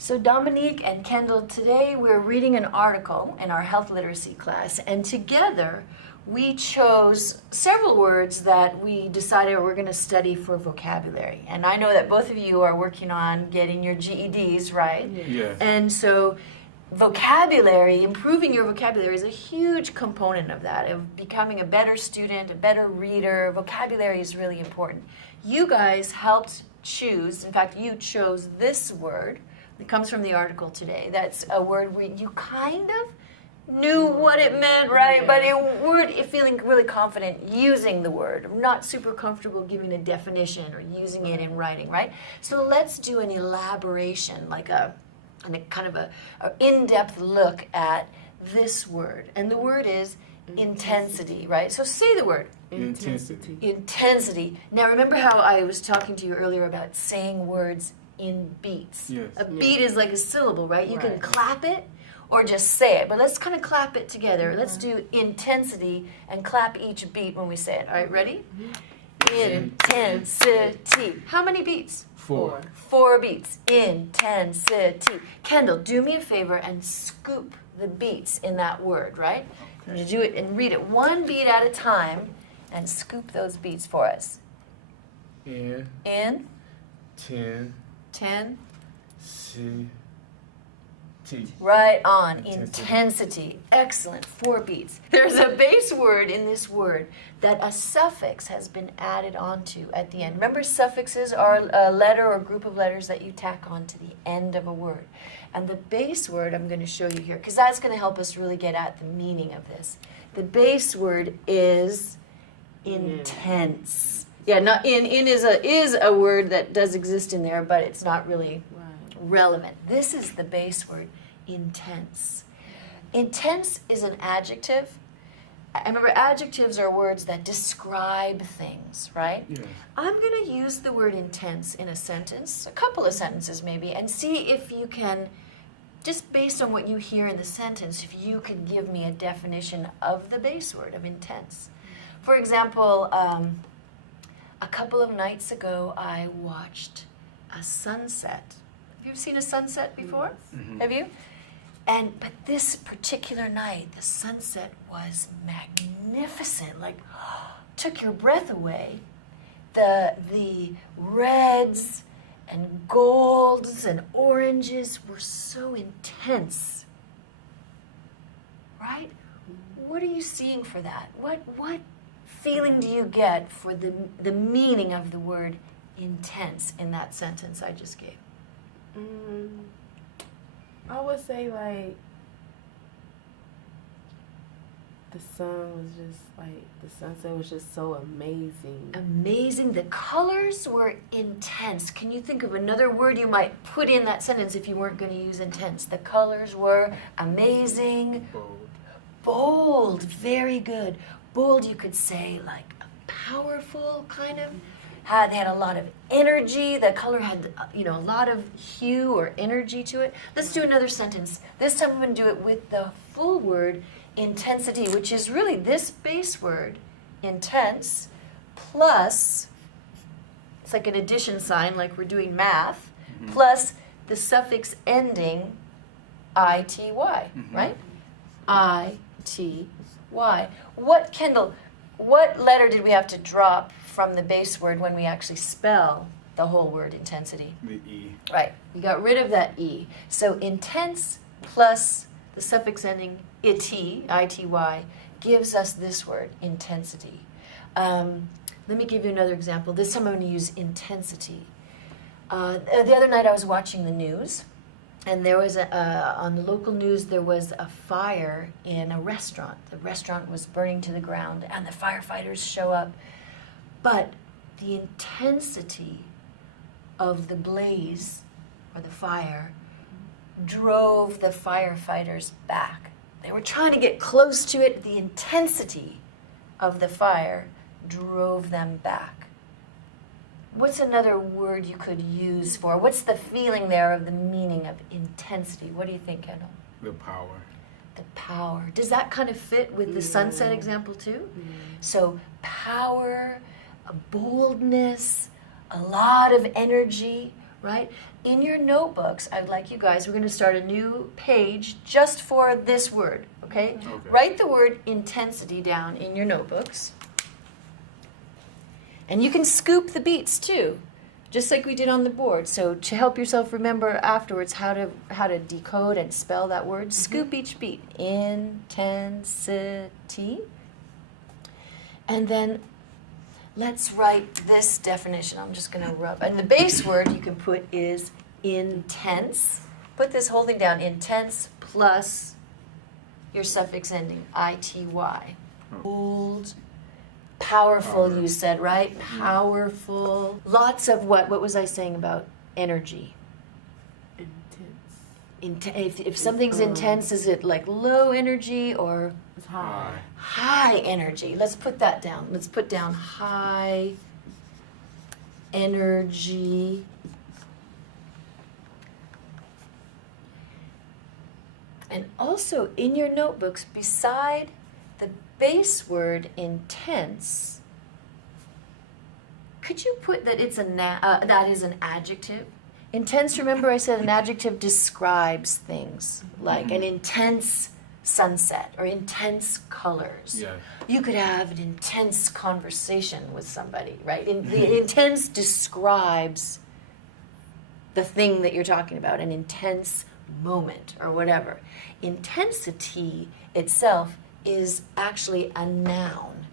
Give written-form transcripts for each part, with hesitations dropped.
So Dominique and Kendall, today we're reading an article in our health literacy class, and together we chose several words that we decided we're going to study for vocabulary. And I know that both of you are working on getting your GEDs, right? Yes. And so vocabulary, improving your vocabulary is a huge component of that, of becoming a better student, a better reader. Vocabulary is really important. You guys helped choose, in fact, you chose this word. It comes from the article today. That's a word you kind of knew what it meant, right? But it weren't feeling really confident using the word. I'm not super comfortable giving a definition or using it in writing, right? So let's do an elaboration, like a kind of a in-depth look at this word. And the word is intensity, right? So say the word. Intensity. Intensity. Now remember how I was talking to you earlier about saying words in beats. Yes. A beat is like a syllable, right? You can clap it or just say it. But let's kind of clap it together. Let's do intensity and clap each beat when we say it. All right, ready? Intensity. How many beats? 4. 4 beats. Intensity. Kendall, do me a favor and scoop the beats in that word, right? You do it and read it one beat at a time and scoop those beats for us. In. 10. 10. C. T. Right on. Intensity. Intensity. Excellent. 4 beats. There's a base word in this word that a suffix has been added onto at the end. Remember, suffixes are a letter or group of letters that you tack on to the end of a word. And the base word I'm going to show you here, because that's going to help us really get at the meaning of this. The base word is intense. Yeah, not in is a word that does exist in there, but it's not really relevant. This is the base word, intense. Intense is an adjective. I remember adjectives are words that describe things, right? Yes. I'm going to use the word intense in a sentence, a couple of sentences maybe, and see if you can, just based on what you hear in the sentence, if you could give me a definition of the base word of intense. For example, a couple of nights ago, I watched a sunset. Have you seen a sunset before? Mm-hmm. Have you? But this particular night, the sunset was magnificent. Like, took your breath away. The reds and golds and oranges were so intense. Right? What are you seeing for that? What feeling do you get for the meaning of the word intense in that sentence I just gave? I would say like the sunset was just so amazing. Amazing. The colors were intense. Can you think of another word you might put in that sentence if you weren't going to use intense? The colors were amazing. Bold. Bold. Very good. Bold, you could say like a powerful kind of. They had a lot of energy. The color had, a lot of hue or energy to it. Let's do another sentence. This time I'm going to do it with the full word intensity, which is really this base word, intense, plus, it's like an addition sign, like we're doing math, plus the suffix ending ity, right? ity. Kendall, what letter did we have to drop from the base word when we actually spell the whole word intensity? The E. Right. We got rid of that E. So intense plus the suffix ending ity, gives us this word, intensity. Let me give you another example. This time I'm going to use intensity. The other night I was watching the news, and there was on the local news there was a fire in a restaurant. The restaurant was burning to the ground, and the firefighters show up. But the intensity of the blaze or the fire drove the firefighters back. They were trying to get close to it. The intensity of the fire drove them back. What's another word you could use for? What's the feeling there of the meaning of intensity? What do you think, Kendall? The power. The power. Does that kind of fit with the sunset example too? So power, a boldness, a lot of energy, right? In your notebooks, I'd like you guys, we're going to start a new page just for this word, okay? Okay. Write the word intensity down in your notebooks. And you can scoop the beats too, just like we did on the board. So to help yourself remember afterwards how to decode and spell that word, scoop each beat. Intensity. And then let's write this definition. I'm just going to rub. And the base word you can put is intense. Put this whole thing down. Intense plus your suffix ending, ity. Old. Powerful, Power. you said, right? Powerful. Lots of what? What was I saying about energy? Intense. If something's intense, is it like low energy or It's high. high energy? Let's put that down. Let's put down high energy. And also in your notebooks, beside the base word intense, could you put that it's that is an adjective? Intense, remember I said an adjective describes things, like an intense sunset or intense colors. Yeah. You could have an intense conversation with somebody, right? The intense describes the thing that you're talking about, an intense moment or whatever. Intensity itself is actually a noun.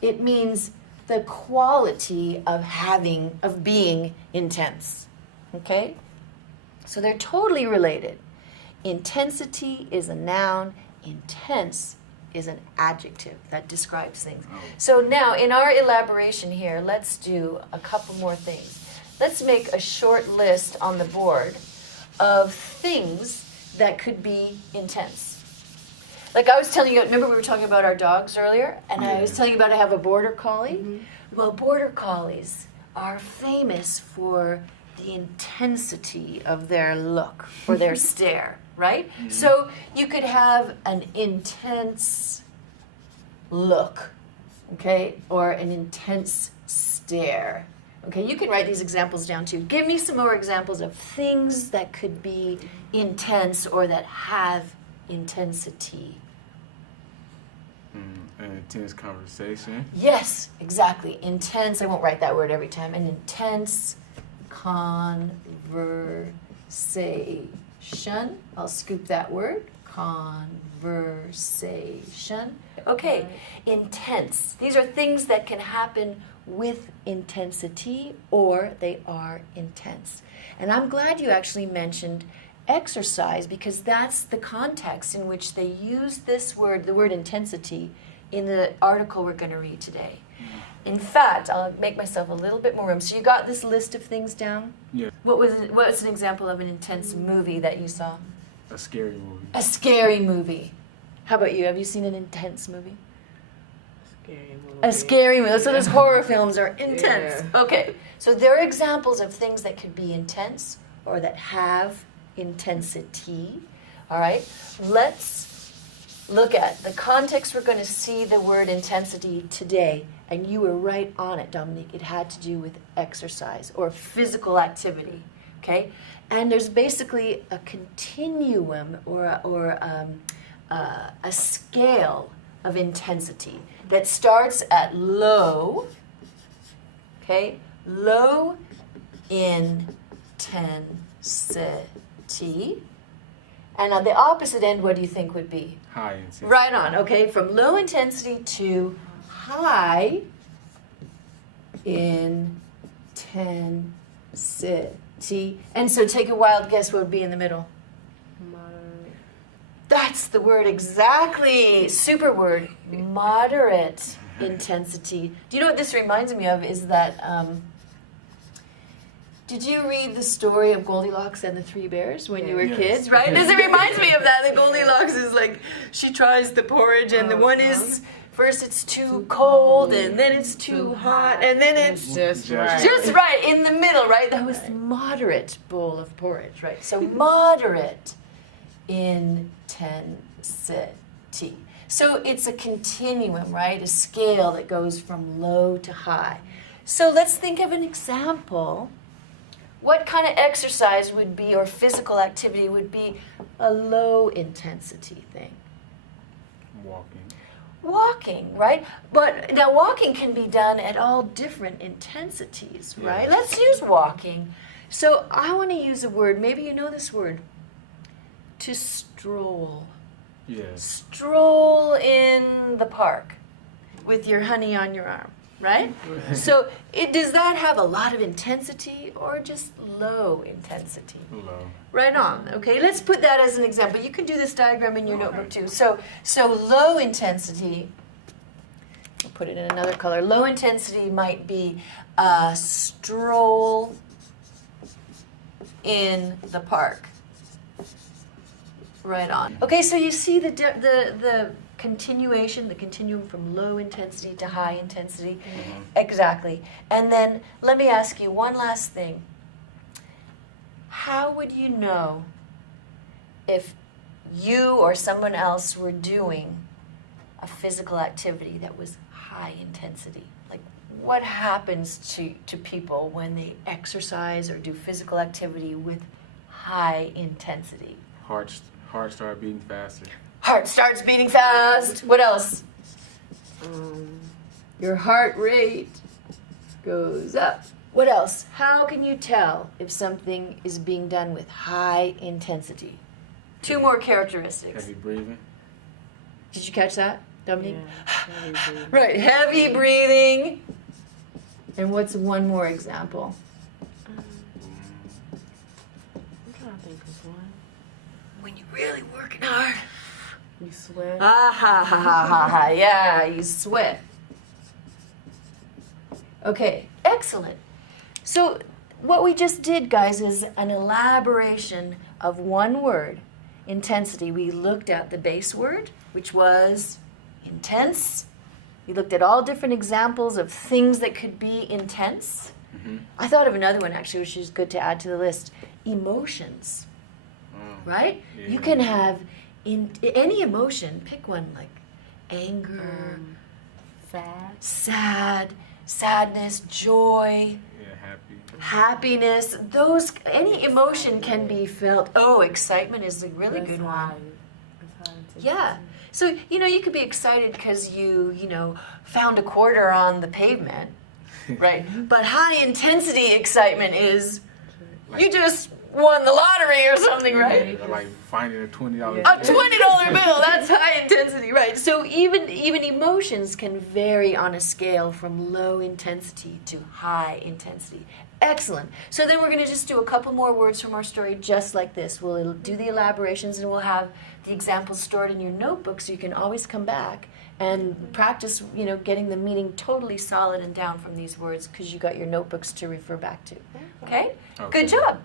It means the quality of being intense. Okay? So they're totally related. Intensity is a noun, intense is an adjective that describes things. So now in our elaboration here, let's do a couple more things. Let's make a short list on the board of things that could be intense. Like I was telling you, remember we were talking about our dogs earlier? And I was telling you about I have a border collie. Mm-hmm. Well, border collies are famous for the intensity of their look or their stare, right? Mm-hmm. So you could have an intense look, okay, or an intense stare. Okay, you can write these examples down too. Give me some more examples of things that could be intense or that have intensity. An intense conversation. Yes, exactly. Intense. I won't write that word every time. An intense conversation. I'll scoop that word. Conversation. Okay, intense. These are things that can happen with intensity or they are intense. And I'm glad you actually mentioned exercise because that's the context in which they use this word, the word intensity, in the article we're going to read today. In fact, I'll make myself a little bit more room. So you got this list of things down? Yeah. What's an example of an intense movie that you saw? A scary movie. A scary movie. How about you? Have you seen an intense movie? Scary movie. A scary movie. So those horror films are intense. Yeah. Okay. So there are examples of things that could be intense or that have intensity. All right. Let's look at the context. We're going to see the word intensity today. And you were right on it, Dominique. It had to do with exercise or physical activity. Okay. And there's basically a continuum or a scale of intensity that starts at low, okay, low intensity, and on the opposite end, what do you think would be? High intensity. Right on, okay, from low intensity to high intensity. And so take a wild guess what would be in the middle. Moderate. That's the word exactly. Super word. Moderate intensity. Do you know what this reminds me of is that, did you read the story of Goldilocks and the Three Bears when you were Yes. kids, right? Yes. It reminds me of that. The Goldilocks is like, she tries the porridge and the one is, first it's too cold and then it's too hot and then it's Just right. just right in the middle, right? That was moderate bowl of porridge, right? So moderate intensity. So it's a continuum, right? A scale that goes from low to high. So let's think of an example What kind of exercise would be, or physical activity would be, a low intensity thing? Walking. Walking, right? But now walking can be done at all different intensities, right? Yes. Let's use walking. So I want to use a word, maybe you know this word, to stroll. Yes. Stroll in the park with your honey on your arm, right? So does that have a lot of intensity or just low intensity? Low. Right on. Okay, let's put that as an example. You can do this diagram in your notebook too. So low intensity, I'll put it in another color. Low intensity might be a stroll in the park. Right on. Okay, so you see the continuation, the continuum from low intensity to high intensity. Mhm. Exactly. And then let me ask you one last thing. How would you know if you or someone else were doing a physical activity that was high intensity? Like, what happens to people when they exercise or do physical activity with high intensity? Heart start beating faster. Heart starts beating fast. What else? Um, Your heart rate goes up. What else? How can you tell if something is being done with high intensity? Two more characteristics. Heavy breathing. Did you catch that, Dominique? yeah, heavy breathing. Right, heavy breathing. And what's one more example? I'm trying to think of one. When you're really working hard. You sweat. Ah ha ha ha ha ha. Yeah, you sweat. Okay, excellent. So what we just did, guys, is an elaboration of one word, intensity. We looked at the base word, which was intense. We looked at all different examples of things that could be intense. Mm-hmm. I thought of another one, actually, which is good to add to the list. Emotions, right? Yeah. You can have any emotion. Pick one, like anger, Sad. sadness, joy, Yeah, happy. happiness. Those, any emotion can be felt. Oh, excitement is a really That's good high. one. That's high intensity. Yeah. So, you could be excited because you found a quarter on the pavement, right? But high intensity excitement is you just won the lottery or something, right? Or like finding a $20 A $20 bill, that's high intensity, right? So even emotions can vary on a scale from low intensity to high intensity. Excellent. So then we're going to just do a couple more words from our story just like this. We'll do the elaborations and we'll have the examples stored in your notebook so you can always come back and practice, getting the meaning totally solid and down from these words because you got your notebooks to refer back to. Okay? Okay. Good job.